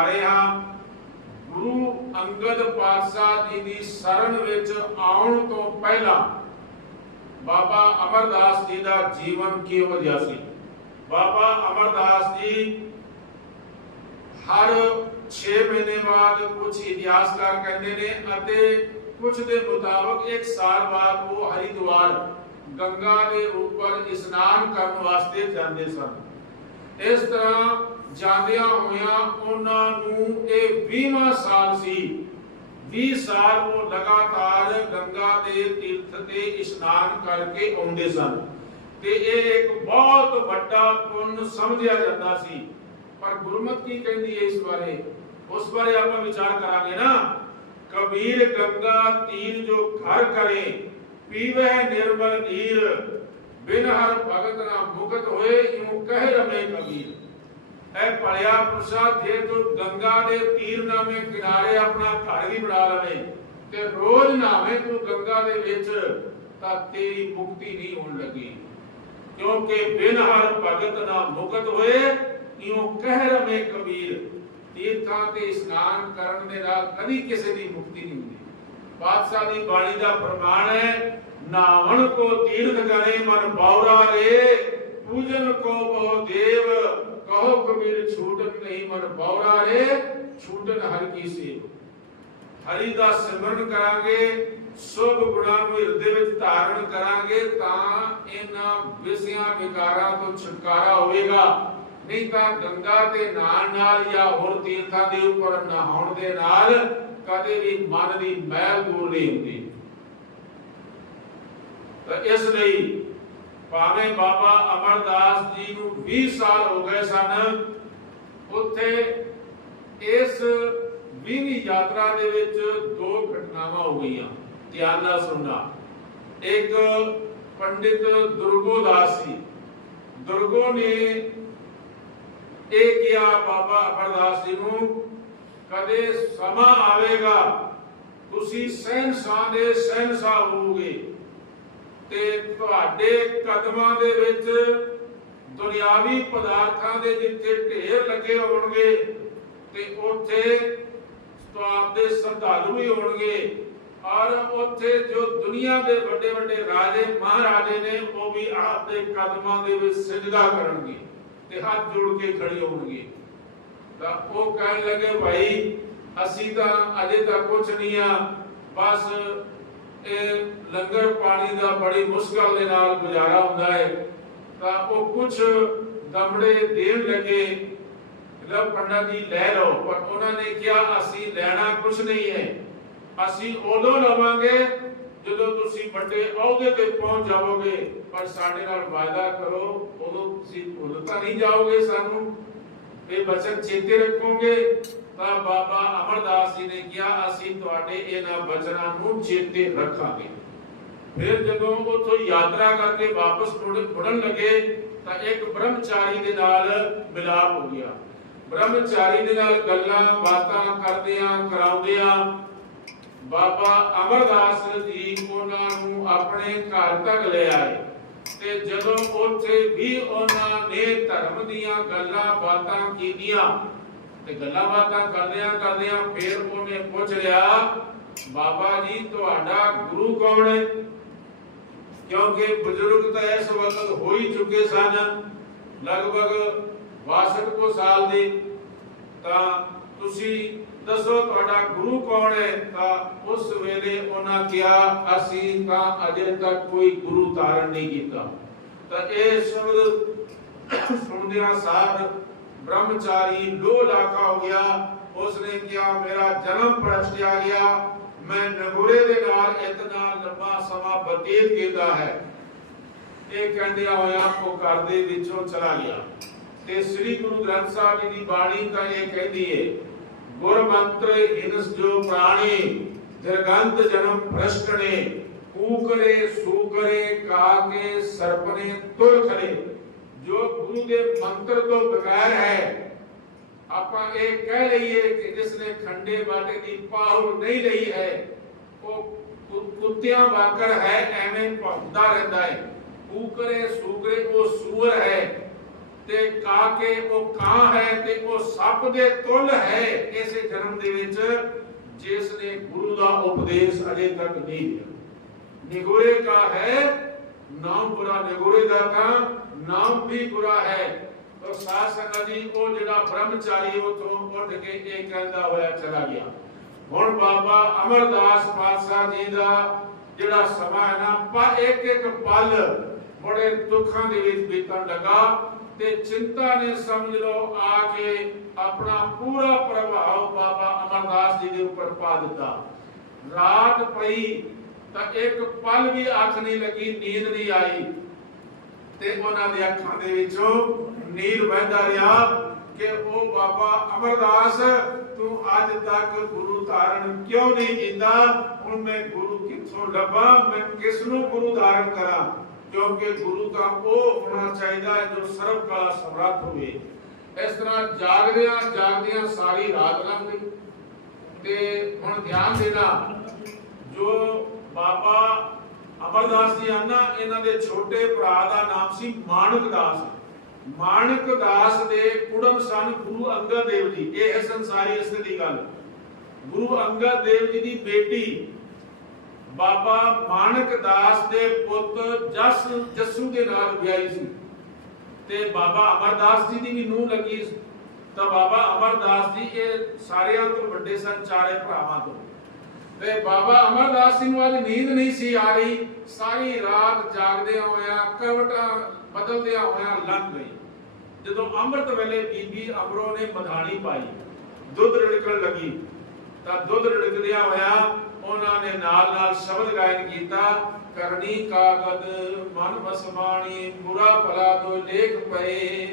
ਰਹੇ ਹਾਂ। ਗੁਰੂ ਅੰਗਦ ਪਾਤਸ਼ਾਹ ਜੀ ਦੀ ਸ਼ਰਨ ਵਿੱਚ ਆਉਣ ਤੋਂ ਪਹਿਲਾਂ ਬਾਬਾ ਅਮਰਦਾਸ ਜੀ ਦਾ ਜੀਵਨ ਕਿਹੋ ਜਿਹਾ ਸੀ? ਬਾਬਾ ਅਮਰਦਾਸ ਜੀ ਹਰ 6 ਮਹੀਨੇ ਬਾਅਦ ਕੁਝ ਇਤਿਹਾਸਕਾਰ ਕਹਿੰਦੇ ਨੇ ਅਤੇ ਕੁਝ ਦੇ ਮੁਤਾਬਕ ਇੱਕ ਸਾਲ ਬਾਅਦ ਉਹ ਹਰਿਦੁਆਰ ਗੰਗਾ ਦੇ ਉੱਪਰ ਇਸ਼ਨਾਨ ਕਰਨ ਵਾਸਤੇ ਜਾਂਦੇ ਸਨ। ਇਸ ਤਰ੍ਹਾਂ ਜਾਂਦਿਆਂ ਹੋਇਆਂ ਉਹਨਾਂ ਨੂੰ ਇਹ 20ਵਾਂ ਸਾਲ ਸੀ। 20 ਸਾਲ ਉਹ ਲਗਾਤਾਰ ਗੰਗਾ ਦੇ ਤੀਰਥ ਤੇ ਇਸ਼ਨਾਨ ਕਰਕੇ ਆਉਂਦੇ ਸਨ ਤੇ ਇਹ ਇੱਕ ਬਹੁਤ ਵੱਡਾ ਪੁੰਨ ਸਮਝਿਆ ਜਾਂਦਾ ਸੀ। ਪਰ ਗੁਰਮਤਿ ਕੀ ਕਹਿੰਦੀ ਹੈ ਇਸ ਬਾਰੇ? ਉਸ ਬਾਰੇ ਆਪਾਂ ਵਿਚਾਰ ਕਰਾਂਗੇ ਨਾ। ਕਬੀਰ ਗੰਗਾ ਤੀਰ ਜੋ ਘਰ ਕਰੇ, ਪੀਵੇ ਨਿਰਮਲ ਨੀਰ। ਬਿਨ ਹਰ ਭਗਤ ਨਾ ਮੁਕਤ ਹੋਏ, ਇਉ ਕਹਿ ਰਮੇ ਕਬੀਰ। ਐ ਭਲਿਆ ਪੁਰਸ਼ਾ ਜੇ ਤੂੰ ਗੰਗਾ ਦੇ ਤੀਰ ਨਾਮੇ ਕਿਨਾਰੇ ਆਪਣਾ ਘਰ ਵੀ ਬਣਾ ਲਵੇਂ ਤੇ ਰੋਜ਼ ਨਾਵੇਂ ਤੂੰ ਗੰਗਾ ਦੇ ਵਿੱਚ, ਤਾਂ ਤੇਰੀ ਮੁਕਤੀ ਨਹੀਂ ਹੋਣ ਲੱਗੀ। ਕਿਉਂਕਿ ਬਿਨ ਹਰ ਭਗਤ ਨਾ ਮੁਕਤ ਹੋਏ, ਇਉ ਕਹਿ ਰਮੇ ਕਬੀਰ, ਤੀਰਥਾਂ ਤੇ ਇਸ਼ਨਾਨ ਕਰਨ ਦੇ ਨਾਲ ਕਦੀ ਕਿਸੇ ਦੀ ਮੁਕਤੀ ਨਹੀਂ ਹੁੰਦੀ। ਬਾਦਸ਼ਾਹ ਦੀ ਬਾਣੀ ਦਾ ਪ੍ਰਮਾਣ ਹੈ, ਨਾਵਣ ਕੋ ਤੀਰਥ ਕਰੇ ਮਨ ਬਾਉਰਾ ਰੇ, ਪੂਜਨ ਕੋ ਬਹੁ ਦੇਵ ਕਹੋ ਕਬੀਰ, ਛੂਟਨ ਨਹੀਂ ਮਨ ਬਾਉਰਾ ਰੇ, ਛੂਟਨ ਹਰ ਕੀ ਸੇਵ ਹਰੀ ਦਾ ਸਿਮਰਨ ਕਰਾਂਗੇ, ਸੁਭ ਗੁਣਾਂ ਨੂੰ ਹਿਰਦੇ ਵਿੱਚ ਧਾਰਨ ਕਰਾਂਗੇ, ਤਾਂ ਇਹਨਾਂ ਵਿਸਿਆਂ ਵਿਕਾਰਾਂ ਤੋਂ ਛੁਟਕਾਰਾ ਹੋਵੇਗਾ। ਨਹੀਂ ਤਾਂ ਗੰਗਾ ਦੇ ਨਾਲ ਨਾਲ ਜਾਂ ਹੋਰ ਤੀਰਥਾਂ ਦੇ ਉੱਪਰ ਨਹਾਉਣ ਦੇ ਨਾਲ ਕਦੇ ਵੀ ਮਨ ਦੀ ਮੈਲ ਦੂਰ ਨਹੀਂ ਹੁੰਦੀ। ਤਾਂ ਇਸ ਲਈ ਭਾਵੇਂ ਬਾਬਾ ਅਮਰਦਾਸ ਜੀ ਨੂੰ 20 ਸਾਲ ਹੋ ਗਏ ਸਨ, ਉੱਥੇ ਇਸ 20ਵੀਂ ਯਾਤਰਾ ਦੇ ਵਿੱਚ ਦੋ ਘਟਨਾਵਾਂ ਹੋ ਗਈਆਂ, ਧਿਆਨ ਨਾਲ ਸੁਣਨਾ। ਇੱਕ ਪੰਡਿਤ ਦੁਰਗੋਦਾਸ ਸੀ। ਦੁਰਗੋ ਨੇ ਇਹ ਕਿਹਾ, ਬਾਬਾ ਅਮਰਦਾਸ ਜੀ ਨੂੰ, ਕਦੇ ਸਮਾਂ ਆਵੇਗਾ, ਤੁਸੀਂ ਸਹਿਨਸ਼ਾਹ ਦੇ ਸਹਿਨਸ਼ਾਹ ਹੋਵੋਗੇ। ਤੇ ਤੁਹਾਡੇ ਕਦਮਾਂ ਦੇ ਵਿੱਚ ਦੁਨਿਆਵੀ ਪਦਾਰਥਾਂ ਦੇ ਜਿੱਥੇ ਢੇਰ ਲੱਗੇ ਹੋਣਗੇ ਤੇ ਉੱਥੇ ਤੁਹਾਡੇ ਸ਼ਰਧਾਲੂ ਵੀ ਹੋਣਗੇ। ਔਰ ਉੱਥੇ ਜੋ ਦੁਨੀਆ ਦੇ ਵੱਡੇ ਵੱਡੇ ਰਾਜੇ, ਮਹਾਰਾਜੇ ਨੇ, ਉਹ ਵੀ ਆਪ ਦੇ ਕਦਮਾਂ ਦੇ ਵਿੱਚ ਸਜਦਾ ਕਰਨਗੇ ਤੇ ਹੱਥ ਜੋੜ ਕੇ ਖੜੇ ਹੋਣਗੇ। ਤਾਂ ਉਹ ਕਹਿਣ ਲੱਗੇ, ਭਾਈ, ਅਸੀਂ ਤਾਂ ਅਜੇ ਤੱਕ ਕੁਝ ਨਹੀਂ ਆ, ਬਸ ਇਹ ਲੰਗਰ ਪਾਣੀ ਦਾ ਬੜੀ ਮੁਸ਼ਕਲ ਦੇ ਨਾਲ ਗੁਜ਼ਾਰਾ ਹੁੰਦਾ ਹੈ। ਤਾਂ ਉਹ ਕੁਝ ਦਮੜੇ ਦੇਣ ਲੱਗੇ, ਲਓ ਪੰਡਤ ਜੀ, ਲੈ ਲਓ। ਪਰ ਉਹਨਾਂ ਨੇ ਕਿਹਾ, ਅਸੀਂ ਲੈਣਾ ਕੁਝ ਨਹੀਂ ਹੈ। ਅਸੀਂ ਉਦੋਂ ਲਵਾਂਗੇ ਜਦੋਂ ਤੁਸੀਂ ਵੱਡੇ ਅਹੁਦੇ ਤੇ ਪਹੁੰਚ ਜਾਓਗੇ ਪਰ ਸਾਡੇ ਨਾਲ ਵਾਅਦਾ ਕਰੋ, ਉਦੋਂ ਤੁਸੀਂ ਭੁੱਲ ਤਾਂ ਨਹੀਂ ਜਾਓਗੇ ਸਾਨੂੰ। ਇਹ ਬਚਨ ਚੇਤੇ ਰੱਖੋਗੇ। ਤਾਂ ਬਾਬਾ ਅਮਰਦਾਸ ਜੀ ਨੇ ਕਿਹਾ, ਅਸੀਂ ਤੁਹਾਡੇ ਇਹਨਾਂ ਬਚਨਾਂ ਨੂੰ ਚੇਤੇ ਰੱਖਾਂਗੇ। ਫਿਰ ਜਦੋਂ ਉਥੋਂ ਯਾਤਰਾ ਕਰਕੇ ਵਾਪਸ ਮੁੜਨ ਲੱਗੇ, ਤਾਂ ਇੱਕ ਬ੍ਰਹਮਚਾਰੀ ਦੇ ਨਾਲ ਮਿਲਾਪ ਹੋ ਗਿਆ। ਬ੍ਰਹਮਚਾਰੀ ਦੇ ਨਾਲ ਗੱਲਾਂ ਬਾਤਾਂ ਕਰਦਿਆਂ ਕਰਾਉਂਦਿਆਂ ਬਾਬਾ ਅਮਰਦਾਸ ਜੀ ਉਹਨਾਂ ਨੂੰ ਆਪਣੇ ਘਰ ਤੱਕ ਲੈ ਆਏ। ਤੇ ਜਦੋਂ ਉੱਥੇ ਵੀ ਉਹਨਾਂ ਨੇ ਧਰਮ ਦੀਆਂ ਗੱਲਾਂ ਬਾਤਾਂ ਕੀਤੀਆਂ ਤੇ ਗੱਲਾਂ ਬਾਤਾਂ ਕਰਦਿਆਂ ਕਰਦਿਆਂ ਫਿਰ ਉਹਨੇ ਪੁੱਛ ਲਿਆ, ਬਾਬਾ ਜੀ, ਤੁਹਾਡਾ ਗੁਰੂ ਕੌਣ ਹੈ? ਕਿਉਂਕਿ ਬਜ਼ੁਰਗ ਤਾਂ ਇਸ ਵਕਤ ਹੋ ਹੀ ਚੁੱਕੇ ਸਨ, ਲਗਭਗ 62 ਕੋ ਸਾਲ ਦੇ। ਤਾਂ ਤੁਸੀਂ ਦੱਸੋ ਤੁਹਾਡਾ ਗੁਰੂ ਕੌਣ ਹੈ? ਤਾਂ ਉਸ ਵੇਲੇ ਉਹਨਾਂ ਕਿਹਾ, ਅਸੀਂ ਤਾਂ ਅਜੇ ਤੱਕ ਕੋਈ ਗੁਰੂ ਧਾਰਨ ਨਹੀਂ ਕੀਤਾ। ਤਾਂ ਇਹ ਸ਼ਬਦ ਸੁਣਦਿਆਂ ਸਾਰ ਬ੍ਰਹਮਚਾਰੀ ਲੋ ਲਾਖਾ ਹੋ ਗਿਆ, ਉਸਨੇ ਕਿਹਾ, ਮੇਰਾ ਜਨਮ ਪ੍ਰਚਿਆ ਗਿਆ। ਮੈਂ ਨਗੁਰੇ ਦੇ ਨਾਲ ਇਤਨਾ ਲੰਬਾ ਸਮਾਂ ਬਤੀਤ ਕੀਤਾ ਹੈ। ਇਹ ਕਹਿੰਦਿਆਂ ਹੋਇਆ ਉਹ ਘਰ ਦੇ ਵਿੱਚੋਂ ਚਲਾ ਗਿਆ। ਤੇ ਸ੍ਰੀ ਗੁਰੂ ਗ੍ਰੰਥ ਸਾਹਿਬ ਜੀ ਦੀ ਬਾਣੀ ਤਾਂ ਇਹ ਕਹਿੰਦੀ ਹੈ ਗੁਰ ਮੰਤਰ ਹਿਨਸ ਜੋ ਪ੍ਰਾਣੀ, ਜਰਗੰਤ ਜਨਮ ਭ੍ਰਸ਼ਟਣੇ, ਕੂਕਰੇ ਸੂਕਰੇ, ਕਾਕੇ ਸਰਪਨੇ ਤੁਲ ਖੜੇ ਜੋ ਗੁਰੂ ਦੇ ਮੰਤਰ ਤੋਂ ਬਗੈਰ ਹੈ, ਆਪਾਂ ਇਹ ਕਹਿ ਲਈਏ ਕਿ ਜਿਸ ਨੇ ਖੰਡੇ ਬਾਟੇ ਦੀ ਪਾਹੁਲ ਨਹੀਂ ਲਈ ਹੈ, ਉਹ ਕੁੱਤਿਆਂ ਵਾਕਰ ਹੈ, ਐਵੇਂ ਭੌਂਕਦਾ ਰਹਿੰਦਾ ਹੈ। ਕੂਕਰੇ, ਸੂਕਰੇ, ਉਹ ਸੂਰ ਹੈ ਤੇ ਕਾ ਕੇ ਉਹ ਕਾਂ ਹੈ ਤੇ ਉਹ ਸੱਪ ਦੇ ਤੁਲ ਹੈ। ਇਸੇ ਜਨਮ ਦੇ ਵਿੱਚ ਜਿਸ ਨੇ ਗੁਰੂ ਦਾ ਉਪਦੇਸ਼ ਅਜੇ ਤੱਕ ਨਹੀਂ ਲਿਆ। ਨਿਗੋਰੇ ਕਾ ਹੈ, ਨਾਮ ਬੁਰਾ ਨਿਗੋਰੇ ਦਾ ਤਾਂ ਨਾਮ ਵੀ ਬੁਰਾ ਹੈ ਤੋ ਸਾਧ ਸੰਗਤ ਜੀ ਉਹ ਜਿਹੜਾ ਬ੍ਰਹਮਚਾਰੀ ਉਥੋਂ ਉੱਠ ਕੇ ਇਹ ਕਹਿੰਦਾ ਹੋਇਆ ਚਲਾ ਗਿਆ। ਹੁਣ ਬਾਬਾ ਅਮਰਦਾਸ ਪਾਤਸ਼ਾਹ ਜੀ ਦਾ ਜਿਹੜਾ ਸਮਾਂ ਹੈ ਨਾ ਪਾ ਇੱਕ ਇੱਕ ਪਲ ਬੜੇ ਦੁੱਖਾਂ ਦੇ ਵਿੱਚ ਬੀਤਣ ਲੱਗਾ ਤੇ ਚਿੰਤਾ ਨੇ ਸਮਝ ਲਓ ਆ ਕੇ ਆਪਣਾ ਪੂਰਾ ਪ੍ਰਭਾਵ ਬਾਬਾ ਅਮਰਦਾਸ ਜੀ ਦੇ ਉੱਪਰ ਪਾ ਦਿੱਤਾ। ਰਾਤ ਪਈ ਤਾਂ ਇੱਕ ਪਲ ਵੀ ਅੱਖ ਨਹੀਂ ਲੱਗੀ, ਨੀਂਦ ਨਹੀਂ ਆਈ। ਤੇ ਉਹਨਾਂ ਦੀ ਅੱਖਾਂ ਦੇ ਵਿੱਚੋਂ ਨੀਰ ਵਹਿੰਦਾ ਰਿਹਾ ਕਿ ਉਹ ਬਾਬਾ ਅਮਰਦਾਸ, ਤੂੰ ਅੱਜ ਤੱਕ ਗੁਰੂ ਧਾਰਨ ਕਿਉਂ ਨਹੀਂ ਕੀਤਾ? ਹੁਣ ਮੈਂ ਗੁਰੂ ਕਿੱਥੋਂ ਲੱਭਾਂ? ਮੈਂ ਕਿਸ ਨੂੰ ਗੁਰੂ ਧਾਰਨ ਕਰਾਂ? ਕਿਉਂਕਿ ਗੁਰੂ ਤਾਂ ਉਹ ਹੋਣਾ ਚਾਹੀਦਾ ਹੈ ਜੋ ਸਰਬ ਕਲਾ ਸਮਰੱਥ ਹੋਵੇ। ਇਸ ਤਰ੍ਹਾਂ ਜਾਗਦਿਆਂ ਜਾਗਦਿਆਂ ਸਾਰੀ ਰਾਤ ਲੰਘ ਗਈ। ਤੇ ਹੁਣ ਧਿਆਨ ਦੇਣਾ, ਜੋ ਬਾਬਾ ਅਮਰਦਾਸ ਜੀ ਹਨ ਇਹਨਾਂ ਦੇ ਛੋਟੇ ਭਰਾ ਦਾ ਨਾਮ ਸੀ ਮਾਨਕ ਦਾਸ। ਮਾਨਕ ਦਾਸ ਦੇ ਕੁੜਮ ਸਨ ਗੁਰੂ ਅੰਗਦ ਦੇਵ ਜੀ। ਇਹ ਹੈ ਸੰਸਾਰੀ ਅਸਲ ਦੀ ਗੱਲ। ਗੁਰੂ ਅੰਗਦ ਦੇਵ ਜੀ ਦੀ ਬੇਟੀ ਬਾਬਾ ਮਾਨਕ ਦਾਸ ਦੇ ਪੁੱਤ ਜਸ ਜੱਸੂ ਦੇ ਨਾਲ ਵਿਆਹੀ ਸੀ। ਤੇ ਬਾਬਾ ਅਮਰਦਾਸ ਜੀ ਦੀ ਵੀ ਨੂੰਹ ਲੱਗੀ ਤਾਂ ਬਾਬਾ ਅਮਰਦਾਸ ਜੀ ਇਹ ਸਾਰਿਆਂ ਤੋਂ ਵੱਡੇ ਸਨ, ਚਾਰੇ ਭਰਾਵਾਂ ਤੋਂ। ਤੇ ਬਾਬਾ ਅਮਰਦਾਸ ਸਿੰਘ ਨੂੰ ਅੱਜ ਨੀਂਦ ਨਹੀਂ ਸੀ ਆ ਰਹੀ। ਸਾਰੀ ਰਾਤ ਜਾਗਦਿਆਂ ਹੋਇਆਂ, ਕਵਟਾਂ ਬਦਲਦਿਆਂ ਹੋਇਆਂ ਲੰਘ ਗਈ। ਜਦੋਂ ਅੰਮ੍ਰਿਤ ਵੇਲੇ ਬੀਬੀ ਅਮਰੋ ਨੇ ਮਧਾਣੀ ਪਾਈ, ਦੁੱਧ ਰਿੜਕਣ ਲੱਗੀ, ਤਾਂ ਦੁੱਧ ਰਿੜਕਦਿਆਂ ਹੋਇਆਂ ਉਹਨਾਂ ਨੇ ਨਾਲ ਨਾਲ ਸ਼ਬਦ ਗਾਇਨ ਕੀਤਾ, ਕਰਨੀ ਕਾਗਦ, ਮਨ ਵਸਮਾਣੀ, ਬੁਰਾ ਭਲਾ ਦੋ ਲੇਖ ਪਏ।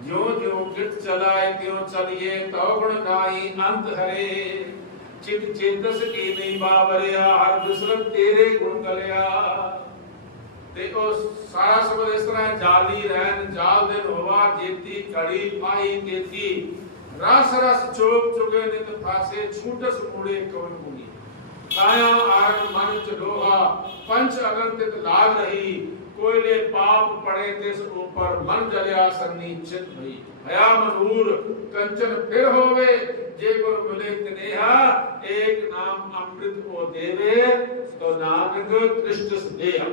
ਜਿਉ ਜਿਉ ਕਿਟ ਚਲਾਏ, ਤਿਉ ਚਲੀਏ ਤਉਗਣ ਨਾਹੀ ਅੰਤ ਹਰੇ। ਚਿਤ ਚੇਤਸ ਕੀ ਨਹੀਂ ਬਾਵਰਿਆ, ਹਰ ਬਿਸਰਤ ਤੇਰੇ ਗੁਣ ਗਲਿਆ ਤੇ ਉਹ ਸਾਰਾ ਸ਼ਬਦ ਇਸ ਤਰ੍ਹਾਂ ਜਾਲੀ ਰਹਿਣ, ਜਾਲ ਦਿਨ ਹੋਵਾ ਜੇਤੀ ਕੜੀ ਪਾਈ ਤੇਤੀ। ਰਸ ਰਸ ਚੋਕ ਚੁਗੇ ਨਿਤ ਫਾਸੇ, ਛੂਟਸ ਮੂੜੇ ਕਵਨ ਮੁਗੀ ਕਾਇਆ ਆਰਨ ਮਨ ਚ ਲੋਹਾ ਪੰਚ ਅਗਨ ਤਿਤ ਲਾਗ ਰਹੀ। ਕੋਇਲੇ ਪਾਪ ਪੜੇ ਤਿਸ ਉਪਰ ਮਨ ਜਲਿਆ ਸੰਨੀ ਚਿਤ ਭਈ ਭਇਆ ਮਨੂਰ ਕੰਚਨ ਫਿਰ ਹੋਵੇ, ਜੇ ਗੁਰ ਮਿਲੇ ਤਨੇਹਾ, ਏਕ ਨਾਮ ਅੰਮ੍ਰਿਤ ਕੋ ਦੇਵੇ ਤੋ ਨਾਨਕ ਕ੍ਰਿਸ਼ਟ ਸਦੇਹਾ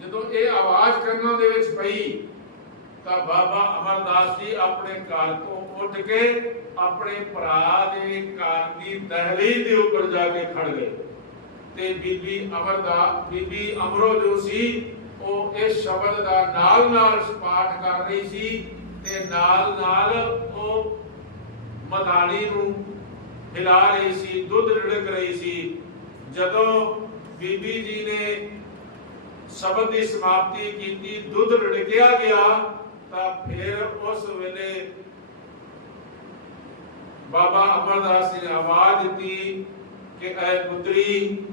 ਜਦੋਂ ਇਹ ਆਵਾਜ਼ ਕੰਨਾਂ ਦੇ ਵਿੱਚ ਪਈ, ਤਾਂ ਬਾਬਾ ਅਮਰਦਾਸ ਜੀ ਆਪਣੇ ਘਰ ਤੋਂ ਉੱਠ ਕੇ ਆਪਣੇ ਭਰਾ ਦੇ ਘਰ ਦੀ ਦਹਲੀਜ਼ ਦੇ ਉੱਪਰ ਜਾ ਕੇ ਖੜ ਗਏ। ਤੇ ਬੀਬੀ ਅਮਰਦਾਸ ਬੀਬੀ ਅਮਰੋ ਜੋ ਸੀ ਉਹ ਇਸ ਸ਼ਬਦ ਦਾ ਨਾਲ ਨਾਲ ਪਾਠ ਕਰ ਰਹੀ ਸੀ ਤੇ ਨਾਲ ਨਾਲ ਉਹ ਮਦਾਨੀ ਨੂੰ ਹਿਲਾ ਰਹੀ ਸੀ, ਦੁੱਧ ਰਿੜਕ ਰਹੀ ਸੀ। ਜਦੋਂ ਬੀਬੀ ਜੀ ਨੇ ਸ਼ਬਦ ਦੀ ਸਮਾਪਤੀ ਕੀਤੀ, ਦੁੱਧ ਰਿੜਕਿਆ ਗਿਆ, ਤਾਂ ਫਿਰ ਉਸ ਵੇਲੇ ਬਾਬਾ ਅਮਰਦਾਸ ਜੀ ਨੇ ਆਵਾਜ਼ ਦਿੱਤੀ ਕਿ, ਐ ਪੁੱਤਰੀ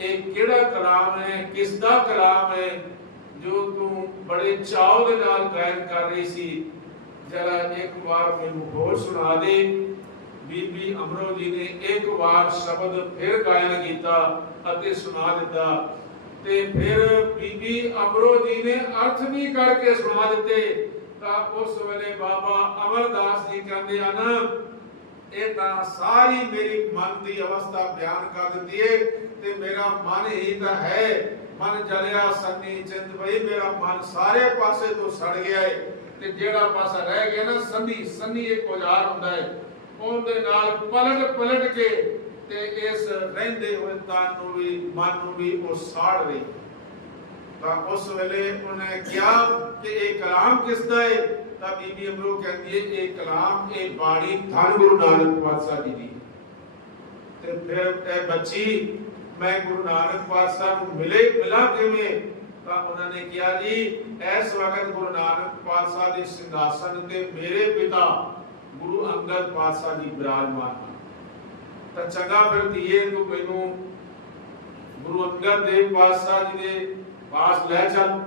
ਇਹ ਕਿਹੜਾ ਕਲਾਮ ਹੈ ਕਿਸ ਦਾ ਕਲਾਮ ਹੈ, ਜੋ ਤੂੰ ਬੜੇ ਚਾਅ ਦੇ ਨਾਲ ਗਾਇਨ ਕਰ ਰਹੀ ਸੀ। ਜਰਾ ਇੱਕ ਵਾਰ ਮੈਨੂੰ ਹੋਰ ਸੁਣਾ ਦੇ। ਬੀਬੀ ਅਮਰੋ ਜੀ ਨੇ ਇੱਕ ਵਾਰ ਸ਼ਬਦ ਫਿਰ ਗਾਇਨ ਕੀਤਾ ਅਤੇ ਸੁਣਾ ਦਿੱਤਾ। ਤੇ ਫਿਰ ਬੀਬੀ ਅਮਰੋ ਜੀ ਨੇ ਅਰਥ ਵੀ ਕਰਕੇ ਸੁਣਾ ਦਿੱਤੇ। ਤਾਂ ਉਸ ਵੇਲੇ ਬਾਬਾ ਅਮਰਦਾਸ ਜੀ ਕਹਿੰਦੇ ਹਨ, ਇਹ ਤਾਂ ਸਾਰੀ ਮੇਰੀ ਮਨ ਦੀ ਅਵਸਥਾ ਬਿਆਨ ਕਰ ਦਿੱਤੀ ਏ। ਤੇ ਮੇਰਾ ਮਨ ਹੀ ਤਾਂ ਹੈ। ਮਨ ਜਲਿਆ ਸੰਨੀ ਚਿੰਤ ਭਈ ਮੇਰਾ ਮਨ ਸਾਰੇ ਪਾਸੇ ਤੋਂ ਸੜ ਗਿਆ ਏ। ਤੇ ਜਿਹੜਾ ਪਾਸਾ ਰਹਿ ਗਿਆ ਨਾ ਸੰਨੀ ਸੰਨੀ ਇੱਕ ਔਜ਼ਾਰ ਹੁੰਦਾ ਹੈ ਉਹਦੇ ਨਾਲ ਪਲਟ ਪਲਟ ਕੇ ਤੇ ਇਸ ਰਹਿੰਦੇ ਹੋਏ ਤਨ ਨੂੰ ਵੀ, ਮਨ ਨੂੰ ਵੀ ਉਹ ਸਾੜ ਰਹੀ। ਤਾਂ ਉਸ ਵੇਲੇ ਉਹਨੇ ਕਿਹਾ ਕਿ ਇਹ ਕਲਾਮ ਕਿਸ ਦਾ ਹੈ ਤਾਂ ਬੀਬੀ ਅਮਰੋ ਕਹਿੰਦੀ ਹੈ ਇਹ ਕਲਾਮ, ਇਹ ਬਾਣੀ ਧੰਨ ਗੁਰੂ ਨਾਨਕ ਪਾਤਸ਼ਾਹ ਜੀ ਦੀ। ਤੇ ਫਿਰ ਇਹ ਬੱਚੀ ਮੈਂ ਗੁਰੂ ਨਾਨਕ ਪਾਤਸ਼ਾਹ ਨੂੰ ਮਿਲੇ, ਮਿਲਾ ਕਿਵੇਂ? ਤਾਂ ਉਹਨਾਂ ਨੇ ਕਿਹਾ ਜੀ ਇਸ ਵਕਤ ਗੁਰੂ ਨਾਨਕ ਪਾਤਸ਼ਾਹ ਦੇ ਸਿੰਘਾਸਨ ਤੇ ਮੇਰੇ ਪਿਤਾ ਗੁਰੂ ਅੰਗਦ ਪਾਤਸ਼ਾਹ ਜੀ ਬਿਰਾਜਮਾਨ ਹਨ। ਤਾਂ ਚੰਗਾ ਫਿਰ ਧੀਏ, ਤੂੰ ਮੈਨੂੰ ਗੁਰੂ ਅੰਗਦ ਦੇਵ ਪਾਤਸ਼ਾਹ ਜੀ ਦੇ ਪਾਸ ਲੈ ਚੱਲ।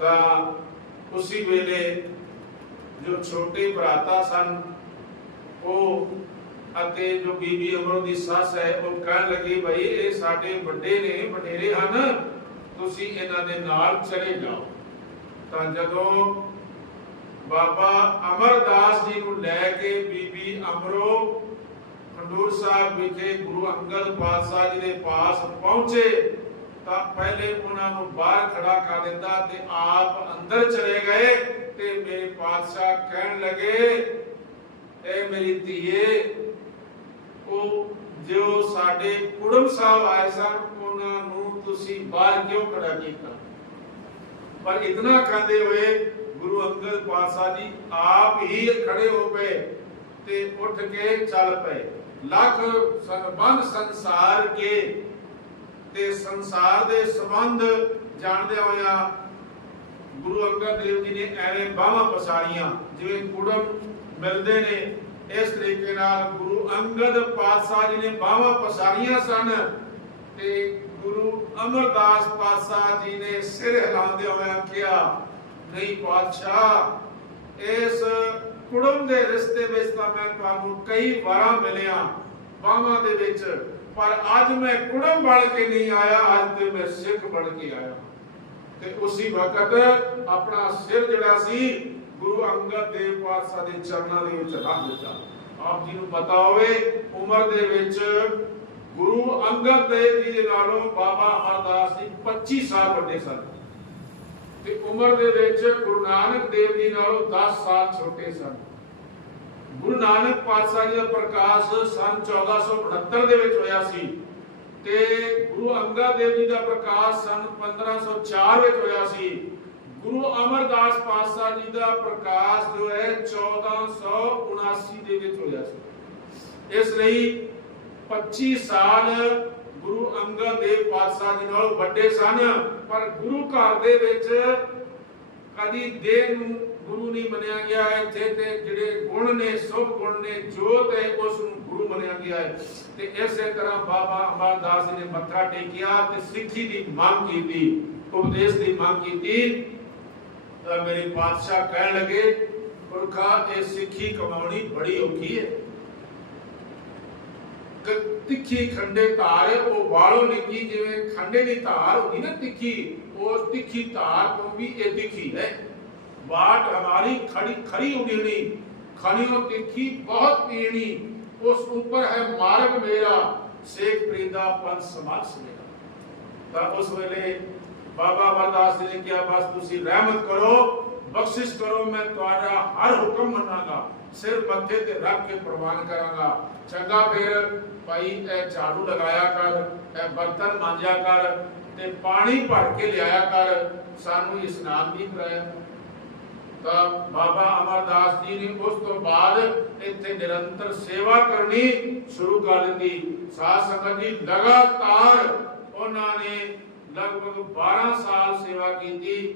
ਤਾਂ ਉਸੇ ਵੇਲੇ ਜੋ ਛੋਟੇ ਭਰਾਤਾ ਸਨ, ਉਹ ਅਤੇ ਜੋ ਬੀਬੀ ਅਮਰੋ ਦੀ ਸੱਸ ਹੈ, ਉਹ ਕਹਿਣ ਲੱਗੀ, ਭਾਈ, ਇਹ ਸਾਡੇ ਵੱਡੇ ਨੇ, ਵਡੇਰੇ ਹਨ। ਤੁਸੀਂ ਇਹਨਾਂ ਦੇ ਨਾਲ ਚਲੇ ਜਾਓ। ਤਾਂ ਜਦੋਂ ਬਾਬਾ ਅਮਰਦਾਸ ਜੀ ਨੂੰ ਲੈ ਕੇ ਬੀਬੀ ਅਮਰੋ ਖੰਡੂਰ ਸਾਹਿਬ ਵਿਖੇ ਗੁਰੂ ਅੰਗਦ ਪਾਤਸ਼ਾਹ ਜੀ ਦੇ ਪਾਸ ਪਹੁੰਚੇ, ਤਾਂ ਪਹਿਲੇ ਉਹਨਾਂ ਨੂੰ ਬਾਹਰ ਖੜਾ ਕਰ ਦਿੱਤਾ ਤੇ ਆਪ ਅੰਦਰ ਚਲੇ ਗਏ ਤੇ ਮੇਰੇ ਪਾਤਸ਼ਾਹ ਕਹਿਣ ਲੱਗੇ, ਇਹ ਮੇਰੀ ਧੀਏ ਉਹ ਜੋ ਸਾਡੇ ਕੁੜਮ ਸਾਹਿਬ ਆਏ ਸਨ, ਉਹਨਾਂ ਨੂੰ ਤੁਸੀਂ ਬਾਹਰ ਕਿਉਂ ਖੜਾ ਕੀਤਾ? ਪਰ ਇਤਨਾ ਕਹਿੰਦੇ ਹੋਏ ਗੁਰੂ ਅੰਗਦ ਪਾਤਸ਼ਾਹ ਜੀ ਆਪ ਹੀ ਖੜੇ ਹੋ ਪਏ ਤੇ ਉੱਠ ਕੇ ਚੱਲ ਪਏ। ਲੱਖ ਸੰਬੰਧ ਸੰਸਾਰ ਕੇ ਤੇ ਸੰਸਾਰ ਦੇ ਸੰਬੰਧ ਜਾਣਦੇ ਹੋਇਆ ਗੁਰੂ ਅੰਗਦ ਦੇਵ ਜੀ ਨੇ ਐਵੇਂ ਬਾਹਾਂ ਪਸਾਰੀਆਂ, ਜਿਵੇਂ ਕੁੜਮ ਮਿਲਦੇ ਨੇ ਇਸ ਤਰੀਕੇ ਨਾਲ ਗੁਰੂ ਅੰਗਦ ਪਾਤਸ਼ਾਹ ਜੀ ਨੇ ਬਾਹਾਂ ਪਸਾਰੀਆਂ ਸਨ ਤੇ ਗੁਰੂ ਅਮਰਦਾਸ ਪਾਤਸ਼ਾਹ ਜੀ ਨੇ ਸਿਰ ਹਿਲਾਉਂਦੇ ਹੋਏ ਆਖਿਆ ਨਹੀਂ ਪਾਤਸ਼ਾਹ, ਇਸ ਕੁੜਮ ਦੇ ਰਿਸ਼ਤੇ ਵਿੱਚ ਤਾਂ ਮੈਂ ਤੁਹਾਨੂੰ ਕਈ ਵਾਰਾਂ ਮਿਲਿਆ ਬਾਹਾਂ ਦੇ ਵਿੱਚ, ਪਰ ਅੱਜ ਮੈਂ ਕੁੜਮ ਬਣ ਕੇ ਨਹੀਂ ਆਇਆ, ਅੱਜ ਤੇ ਮੈਂ ਸਿੱਖ ਬਣ ਕੇ ਆਇਆ। ਤੇ ਉਸੇ ਵਕਤ ਆਪਣਾ ਸਿਰ ਜਿਹੜਾ ਸੀ ਗੁਰੂ ਅੰਗਦ ਦੇਵ ਪਾਤਸ਼ਾਹ ਦੇ ਚਰਨਾਂ ਦੇ ਵਿੱਚ ਰੱਖ ਦਿੱਤਾ। ਆਪ ਜੀ ਨੂੰ ਪਤਾ ਹੋਵੇ, ਉਮਰ ਦੇ ਵਿੱਚ ਗੁਰੂ ਅੰਗਦ ਦੇਵ ਜੀ ਦੇ ਨਾਲੋਂ ਬਾਬਾ ਅਮਰਦਾਸ ਜੀ 25 ਸਾਲ ਵੱਡੇ ਸਨ। ਤੇ ਉਮਰ ਦੇ ਵਿੱਚ ਗੁਰੂ ਨਾਨਕ ਦੇਵ ਜੀ ਨਾਲੋਂ 10 ਸਾਲ ਛੋਟੇ ਸਨ। ਗੁਰੂ ਨਾਨਕ ਪਾਤਸ਼ਾਹ ਜੀ ਦਾ ਪ੍ਰਕਾਸ਼ ਸਨ 1472 ਦੇ ਵਿੱਚ ਹੋਇਆ ਸੀ। ਤੇ ਗੁਰੂ ਅੰਗਦ ਦੇਵ ਜੀ ਦਾ ਪ੍ਰਕਾਸ਼ ਸਨ 1504 ਵਿੱਚ ਹੋਇਆ ਸੀ। ਗੁਰੂ ਅਮਰਦਾਸ ਪਾਤਸ਼ਾਹ ਜੀ ਦਾ ਪ੍ਰਕਾਸ਼ ਜੋ ਹੈ 1479 ਦੇ ਵਿੱਚ ਹੋਇਆ ਸੀ। ਇਸ ਲਈ 25 ਸਾਲ ਗੁਰੂ ਅੰਗਦ ਦੇਵ ਪਾਤਸ਼ਾਹ ਜੀ ਨਾਲੋਂ ਵੱਡੇ ਸਨ, ਪਰ ਗੁਰੂ ਘਰ ਦੇ ਵਿੱਚ ਕਦੀ ਦੇਹ ਨੂੰ ਗੁਰੂ ਨਹੀਂ ਮੰਨਿਆ ਗਿਆ। ਇੱਥੇ ਤੇ ਜਿਹੜੇ ਗੁਣ ਨੇ, ਸੁਭ ਗੁਣ ਨੇ, ਜੋਤ ਹੈ, ਉਸ ਨੂੰ ਗੁਰੂ ਮੰਨਿਆ ਗਿਆ ਹੈ। ਤੇ ਇਸੇ ਤਰ੍ਹਾਂ ਬਾਬਾ ਅਮਰਦਾਸ ਜੀ ਨੇ ਮੱਥਾ ਟੇਕਿਆ ਤੇ ਸਿੱਖੀ ਦੀ ਮੰਗ ਕੀਤੀ, ਉਪਦੇਸ਼ ਦੀ ਮੰਗ ਕੀਤੀ। ਤਾਂ ਮੇਰੇ ਪਾਤਸ਼ਾਹ ਕਹਿਣ ਲੱਗੇ, ਪੁਰਖਾ ਇਹ ਸਿੱਖੀ ਕਮਾਉਣੀ ਬੜੀ ਔਖੀ ਹੈ। ਤਿੱਖੀ ਖੰਡੇ ਧਾਰ ਉਹ ਵਾਲੋ ਨਿੱਕੀ ਜਿਵੇਂ ਖੰਡੇ ਦੀ ਧਾਰ ਹੁੰਦੀ ਨਾ ਤਿੱਖੀ ਉਸ ਤਿੱਖੀ ਧਾਰ ਤੋਂ ਵੀ ਇਹ ਤਿੱਖੀ ਹੈ। ਬਾਟ ਹਮਾਰੀ ਖੜੀ ਖਰੀ ਉਡੀਣੀ, ਖਣੀਓ ਤਿੱਖੀ ਬਹੁਤ ਪੀਣੀ, ਉਸ ਉੱਪਰ ਹੈ ਮਾਰਗ ਮੇਰਾ, ਸੇਖ ਪ੍ਰੀਦਾ ਪੰਥ ਸਮਾਜ ਸੁਨੇਗਾ ਤਾਂ ਉਸ ਵੇਲੇ ਬਾਬਾ ਅਮਰਦਾਸ ਜੀ ਨੇ ਕਿਹਾ, ਬਸ ਤੁਸੀਂ ਰਹਿਮਤ ਕਰੋ, ਬਖਸ਼ਿਸ਼ ਕਰੋ, ਮੈਂ ਤੁਹਾਡਾ ਹਰ ਹੁਕਮ ਮੰਨਾਂਗਾ, ਸਿਰ ਮੱਥੇ ਤੇ ਰੱਖ ਕੇ ਪ੍ਰਵਾਨ ਕਰਾਂਗਾ। ਚੰਗਾ ਫਿਰ ਭਾਈ, ਇਹ ਝਾੜੂ ਲਗਾਇਆ ਕਰ, ਇਹ ਬਰਤਨ ਮਾਂਜਿਆ ਕਰ ਤੇ ਪਾਣੀ ਭਰ ਕੇ ਲਿਆਇਆ ਕਰ, ਸਾਨੂੰ ਇਸ਼ਨਾਨ ਵੀ ਕਰਾਇਆ। ਤਾਂ ਬਾਬਾ ਅਮਰਦਾਸ ਜੀ ਨੇ ਉਸ ਤੋਂ ਬਾਅਦ ਇੱਥੇ ਨਿਰੰਤਰ ਸੇਵਾ ਕਰਨੀ ਸ਼ੁਰੂ ਕਰ ਦਿੱਤੀ। ਸਾਧ ਸੰਗਤ ਜੀ ਲਗਾਤਾਰ ਉਹਨਾਂ ਨੇ ਲਗਭਗ 12 ਸਾਲ ਸੇਵਾ ਕੀਤੀ।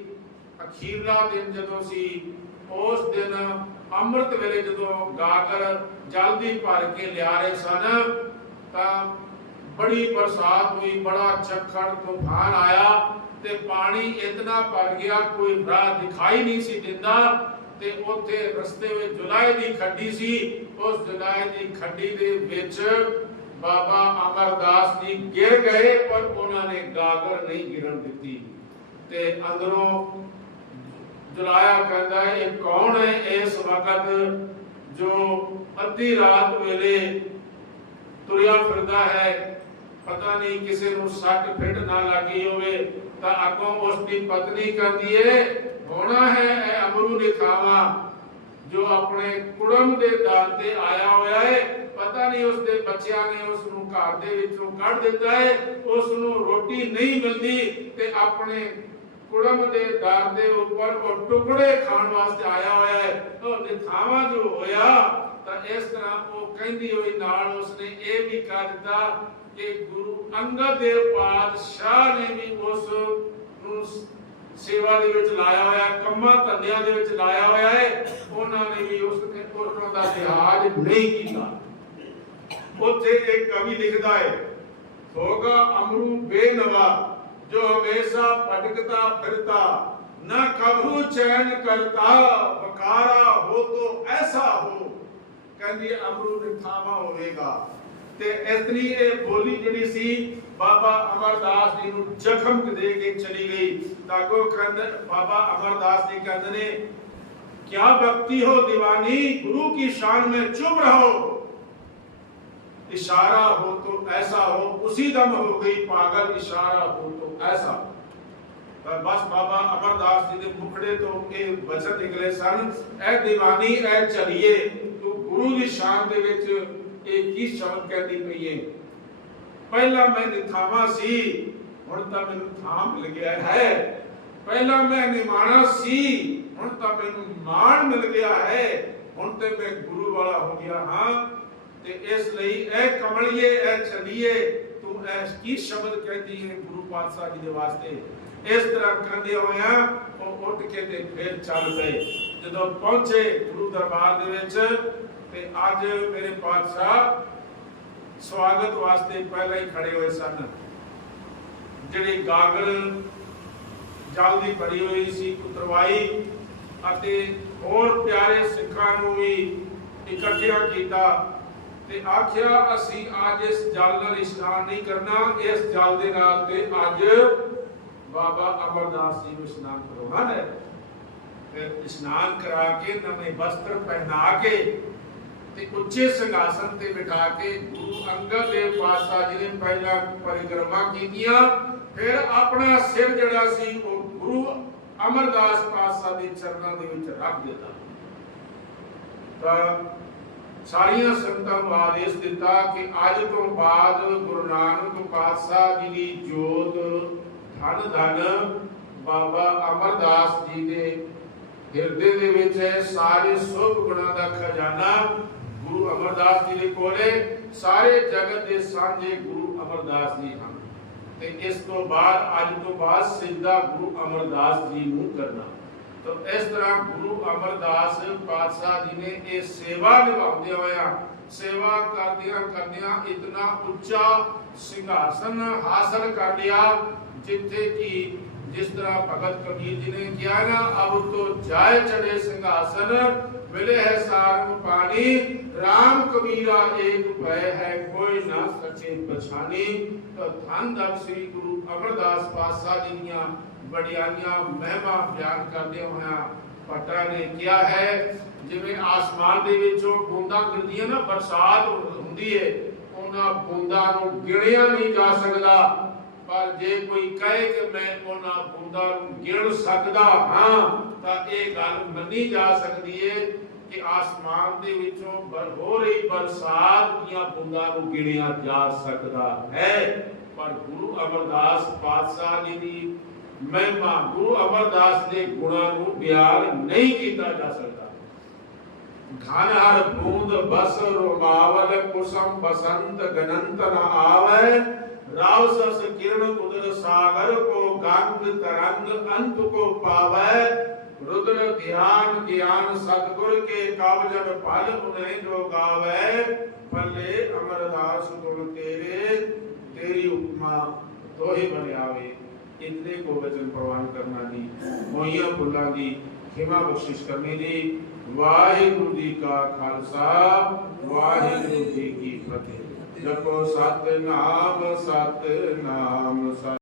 ਅਖੀਰਲਾ ਦਿਨ ਜਦੋਂ ਸੀ, ਉਸ ਦਿਨ ਅੰਮ੍ਰਿਤ ਵੇਲੇ ਜਦੋਂ ਗਾਗਰ ਜਲਦੀ ਭਰ ਕੇ ਲਿਆ ਰਹੇ ਸਨ, ਤਾਂ ਬੜੀ ਬਰਸਾਤ ਹੋਈ, ਬੜਾ ਝੱਖੜ, ਤੂਫਾਨ ਆਇਆ ਤੇ ਪਾਣੀ ਇਤਨਾ ਭਰ ਗਿਆ, ਕੋਈ ਰਾਹ ਦਿਖਾਈ ਨਹੀਂ ਸੀ ਦਿੰਦਾ ਤੇ ਉੱਥੇ ਰਸਤੇ ਵਿੱਚ ਜੁਲਾਈ ਦੀ ਖੱਡੀ ਸੀ। ਉਸ ਜੁਲਾਈ ਦੀ ਖੱਡੀ ਦੇ ਵਿੱਚ ਬਾਬਾ ਅਮਰਦਾਸ ਜੀ ਗਿਰ ਗਏ, ਪਰ ਉਹਨਾਂ ਨੇ ਗਾਗਰ ਨਹੀਂ ਗਿਰਨ ਦਿੱਤੀ। ਤੇ ਅੰਦਰੋਂ ਜੁਲਾਇਆ ਕਹਿੰਦਾ ਇਹ ਕੌਣ ਹੈ ਇਸ ਵਕਤ ਜੋ ਅੱਧੀ ਰਾਤ ਵੇਲੇ ਤੁਰਿਆ ਫਿਰਦਾ ਹੈ? ਪਤਾ ਨਹੀਂ ਕਿਸੇ ਨੂੰ ਸੱਟ ਫਿੱਟ ਨਾ ਲੱਗੀ ਹੋਵੇ ਤਾਂ ਅਗੋਂ ਉਸ ਦੀ ਪਤਨੀ ਕਹਿੰਦੀ ਏ, ਹੋਣਾ ਹੈ, ਇਹ ਅਮਰੂ ਲਿਖਾਵਾ ਜੋ ਆਪਣੇ ਕੁੜਮ ਦੇ ਦਰ ਤੇ ਆਇਆ ਹੋਇਆ ਹੈ, ਪਤਾ ਨਹੀਂ ਉਸ ਦੇ ਬੱਚਿਆਂ ਨੇ ਉਸ ਨੂੰ ਘਰ ਦੇ ਵਿੱਚੋਂ ਕੱਢ ਦਿੱਤਾ ਹੈ ਉਸ ਨੂੰ ਰੋਟੀ ਨਹੀਂ ਮਿਲਦੀ ਤੇ ਆਪਣੇ ਕੁੜਮ ਦੇ ਦਰ ਦੇ ਉੱਪਰ ਉਹ ਟੁਕੜੇ ਖਾਣ ਵਾਸਤੇ ਆਇਆ ਹੋਇਆ ਹੈ ਉਹ ਨਿਥਾਵਾ ਜੋ ਹੋਇਆ, ਤਾਂ ਇਸ ਤਰ੍ਹਾਂ ਉਹ ਕਹਿੰਦੀ ਹੋਈ ਨਾਲ ਉਸਨੇ ਇਹ ਵੀ ਕਹਿ ਦਿੱਤਾ ਕਿ ਗੁਰੂ ਅੰਗਦ ਦੇਵ ਪਾਤਸ਼ਾਹ ਨੇ ਵੀ ਉਸ ਨੂੰ ਸੇਵਾ ਦੇ ਵਿੱਚ ਲਾਇਆ ਹੋਇਆ, ਕੰਮਾਂ ਧੰਦਿਆਂ ਦੇ ਵਿੱਚ ਲਾਇਆ ਹੋਇਆ ਹੈ ਉਹਨਾਂ ਨੇ ਵੀ ਉਸ ਤੇ ਉਹਨਾਂ ਦਾ ਲਿਹਾਜ਼ ਨਹੀਂ ਕੀਤਾ। ਉੱਥੇ ਇੱਕ ਕਵੀ ਲਿਖਦਾ ਹੈ ਹੋਗਾ ਅਮਰੂ ਬੇਨਵਾ, ਜੋ ਹਮੇਸ਼ਾ ਭਟਕਤਾ ਫਿਰਤਾ ਨਾ ਕਭੂ ਚੈਨ ਕਰਤਾ ਬਕਾਰਾ ਹੋ ਤੋ ਐਸਾ ਹੋ। ਕਹਿੰਦੀ, ਅਮਰੂ ਨਿਥਾਵਾ ਹੋਵੇਗਾ। ਤੇ ਇਸ ਇਹ ਬੋਲੀ ਜਿਹੜੀ ਸੀ بابا امرداس جی نو زخم دے کے چلی گئی تاکہ کندن بابا امرداس جی کندنے کیا بکتی ہو دیوانی گرو کی شان میں چپ رہو اشارہ ہو تو ایسا ہو اسی دم ہو گئی پاگل اشارہ ہو تو ایسا بس بابا امرداس جی نے مکھڑے تو کے بچت نکلے سن اے دیوانی اے چلیے تو گرو کی شان دے وچ اے کی شان کہتی پئی ہے ਪਹਿਲਾਂ ਮੈਂ ਨਿਥਾਵਾ ਸੀ, ਹੁਣ ਤਾਂ ਮੈਨੂੰ ਥਾਂ ਮਿਲ ਗਿਆ ਹੈ। ਪਹਿਲਾਂ ਮੈਂ ਨਿਮਾਣਾ ਸੀ, ਹੁਣ ਤਾਂ ਮੈਨੂੰ ਮਾਣ ਮਿਲ ਗਿਆ ਹੈ। ਹੁਣ ਤੇ ਮੈਂ ਗੁਰੂ ਵਾਲਾ ਹੋ ਗਿਆ ਹਾਂ। ਤੇ ਇਸ ਲਈ ਇਹ ਕਮਲਿਏ, ਇਹ ਚਲੀਏ ਤੂੰ ਐ ਕੀ ਸ਼ਬਦ ਕਹਿੰਦੀ ਹੈ ਗੁਰੂ ਪਾਤਸ਼ਾਹ ਜੀ ਦੇ ਵਾਸਤੇ? ਇਸ ਤਰ੍ਹਾਂ ਕਰਦੇ ਹੋਇਆ ਉਹ ਉੱਠ ਕੇ ਤੇ ਫਿਰ ਚੱਲ ਪਏ। ਜਦੋਂ ਪਹੁੰਚੇ ਗੁਰੂ ਦਰਬਾਰ ਦੇ ਵਿੱਚ, ਤੇ ਅੱਜ ਮੇਰੇ ਪਾਤਸ਼ਾਹ ਸਵਾਗਤ ਵਾਸਤੇ ਪਹਿਲਾਂ ਹੀ ਖੜੇ ਹੋਏ ਸਨ। ਜਿਹੜੀ ਗਾਗਰ ਜਲ ਦੀ ਭਰੀ ਹੋਈ ਸੀ ਉਤਰਵਾਈ ਅਤੇ ਹੋਰ ਪਿਆਰੇ ਸਿੱਖਾਂ ਨੂੰ ਵੀ ਇਕੱਠਿਆਂ ਕੀਤਾ ਤੇ ਆਖਿਆ, ਅਸੀਂ ਅੱਜ ਇਸ ਜਲ ਨਾਲ ਇਸ਼ਨਾਨ ਨਹੀਂ ਕਰਨਾ। ਇਸ ਜਲ ਦੇ ਨਾਲ ਤੇ ਅੱਜ ਬਾਬਾ ਅਮਰਦਾਸ ਜੀ ਨੂੰ ਇਸ਼ਨਾਨ ਕਰਵਾਉਣਾ ਹੈ। ਫਿਰ ਇਸ਼ਨਾਨ ਕਰਾ ਕੇ, ਨਵੇਂ ਵਸਤਰ ਪਹਿਨਾ ਕੇ ਤੇ ਉੱਚੇ ਸਿੰਘਾਸਨ ਤੇ ਬਿਠਾ ਕੇ ਗੁਰੂ ਅੰਗਦ ਦੇਵ ਪਾਤਸ਼ਾਹ ਜੀ ਨੇ ਪਹਿਲਾਂ ਪਰਿਕਰਮਾ ਕੀਤੀਆਂ, ਫਿਰ ਆਪਣਾ ਸਿਰ ਜਿਹੜਾ ਸੀ ਉਹ ਗੁਰੂ ਅਮਰਦਾਸ ਪਾਤਸ਼ਾਹ ਦੇ ਚਰਨਾਂ ਦੇ ਵਿੱਚ ਰੱਖ ਦਿੱਤਾ। ਤਾਂ ਸਾਰੀਆਂ ਸੰਗਤਾਂ ਨੂੰ ਆਦੇਸ਼ ਦਿੱਤਾ ਕਿ ਅੱਜ ਤੋਂ ਬਾਅਦ ਗੁਰੂ ਨਾਨਕ ਪਾਤਸ਼ਾਹ ਜੀ ਦੀ ਜੋਤ, ਧੰਨ ਧੰਨ ਬਾਬਾ ਅਮਰਦਾਸ ਜੀ ਦੇ ਹਿਰਦੇ ਦੇ ਵਿੱਚ ਹੈ। ਸਾਰੇ ਸੁਭ ਗੁਣਾਂ ਦਾ ਖਜ਼ਾਨਾ ਗੁਰੂ ਅਮਰਦਾਸ ਜੀ ਦੇ ਕੋਲੇ ਸਾਰੇ ਜਗਤ ਦੇ ਸਾਂਝੇ ਗੁਰੂ ਅਮਰਦਾਸ ਜੀ ਹਨ। ਤੇ ਇਸ ਤੋਂ ਬਾਅਦ, ਅੱਜ ਤੋਂ ਬਾਅਦ ਸਿੱਧਾ ਗੁਰੂ ਅਮਰਦਾਸ ਜੀ ਨੂੰ ਕਰਨਾ। ਤਾਂ ਇਸ ਤਰ੍ਹਾਂ ਗੁਰੂ ਅਮਰਦਾਸ ਪਾਤਸ਼ਾਹ ਜੀ ਨੇ ਇਹ ਸੇਵਾ ਨਿਭਾਉਂਦੇ ਹੋਇਆ, ਸੇਵਾ ਕਰਦਿਆਂ ਕਰਦਿਆਂ ਇਤਨਾ ਉੱਚਾ ਸਿੰਘਾਸਨ ਹਾਸਲ ਕਰ ਲਿਆ, ਜਿੱਥੇ ਕਿ ਜਿਸ ਤਰ੍ਹਾਂ ਭਗਤ ਕਬੀਰ ਜੀ ਨੇ ਕਿਹਾ ਨਾ, ਅਬ ਤੋ ਜਾਏ ਚੜੇ ਸਿੰਘਾਸਨ ਮਿਲੇ ਹੈ ਸਾਰੰਗ ਪਾਣੀ RAM ਕਬੀਰਾ ਏਕ ਭੈ ਹੈ, ਕੋਈ ਨਾ ਸਕੇ ਪਛਾਣੀ। ਤਾਂ ਧੰਨ ਧੰਨ ਸ੍ਰੀ ਗੁਰੂ ਅਮਰਦਾਸ ਪਾਤਸ਼ਾਹ ਜੀ ਦੀਆਂ ਬੜਿਆਈਆਂ ਮਹਿਮਾ ਬਿਆਨ ਕਰਦੇ ਹੋਇਆ ਪਟਾ ਨੇ ਕਿਹਾ ਹੈ, ਜਿਵੇਂ ਆਸਮਾਨ ਦੇ ਵਿੱਚੋਂ ਬੂੰਦਾਂ ਗਿਰਦੀਆਂ ਨਾ, ਬਰਸਾਤ ਹੁੰਦੀ ਹੈ ਉਹਨਾਂ ਬੂੰਦਾਂ ਨੂੰ ਗਿਣਿਆ ਨਹੀਂ ਜਾ ਸਕਦਾ। ਪਰ ਜੇ ਕੋਈ ਕਹੇ ਕਿ ਮੈਂ ਉਹਨਾਂ ਬੂੰਦਾਂ ਨੂੰ ਗਿਣ ਸਕਦਾ ਹਾਂ ਤਾਂ ਇਹ ਗੱਲ ਮੰਨੀ ਜਾ ਸਕਦੀ ਹੈ ਕਿ ਆਸਮਾਨ ਦੇ ਵਿੱਚੋਂ ਬਰ ਹੋ ਰਹੀ ਬਰਸਾਤ ਦੀਆਂ ਬੂੰਦਾਂ ਨੂੰ ਗਿਣਿਆ ਜਾ ਸਕਦਾ ਹੈ। ਪਰ ਗੁਰੂ ਅਮਰਦਾਸ ਪਾਤਸ਼ਾਹ ਜੀ ਦੀ ਮਹਿਮਾ ਗੁਰੂ ਅਮਰਦਾਸ ਦੇ ਗੁਣਾਂ ਨੂੰ ਬਿਆਨ ਨਹੀਂ ਕੀਤਾ ਜਾ ਸਕਦਾ। ਘਨ ਹਰ ਬੂੰਦ ਬਸ ਰੋਮਾਵਲ ਕੁਸਮ ਬਸੰਤ ਗਨੰਤ ਨ ਆਵੈ। ਰਾਵ ਸਸ ਕਿਰਨ ਉਦਰ ਸਾਗਰ ਕੋ ਗੰਗ ਤਰੰਗ ਅੰਤ ਕੋ ਪਾਵੈ। رودر دھیان گیان ستگل کے کاب جب پالک نے جو گاوے پلے امر داس تیرے تیری اپما تو ہی بنے آوے اتنے کو بچن پروان کرنا دی مویا پھلا دی خیمہ بخشش کرنے دی واحگو جی کا خالصہ واحگو جی کی فتح جپو ست نام ست نام ست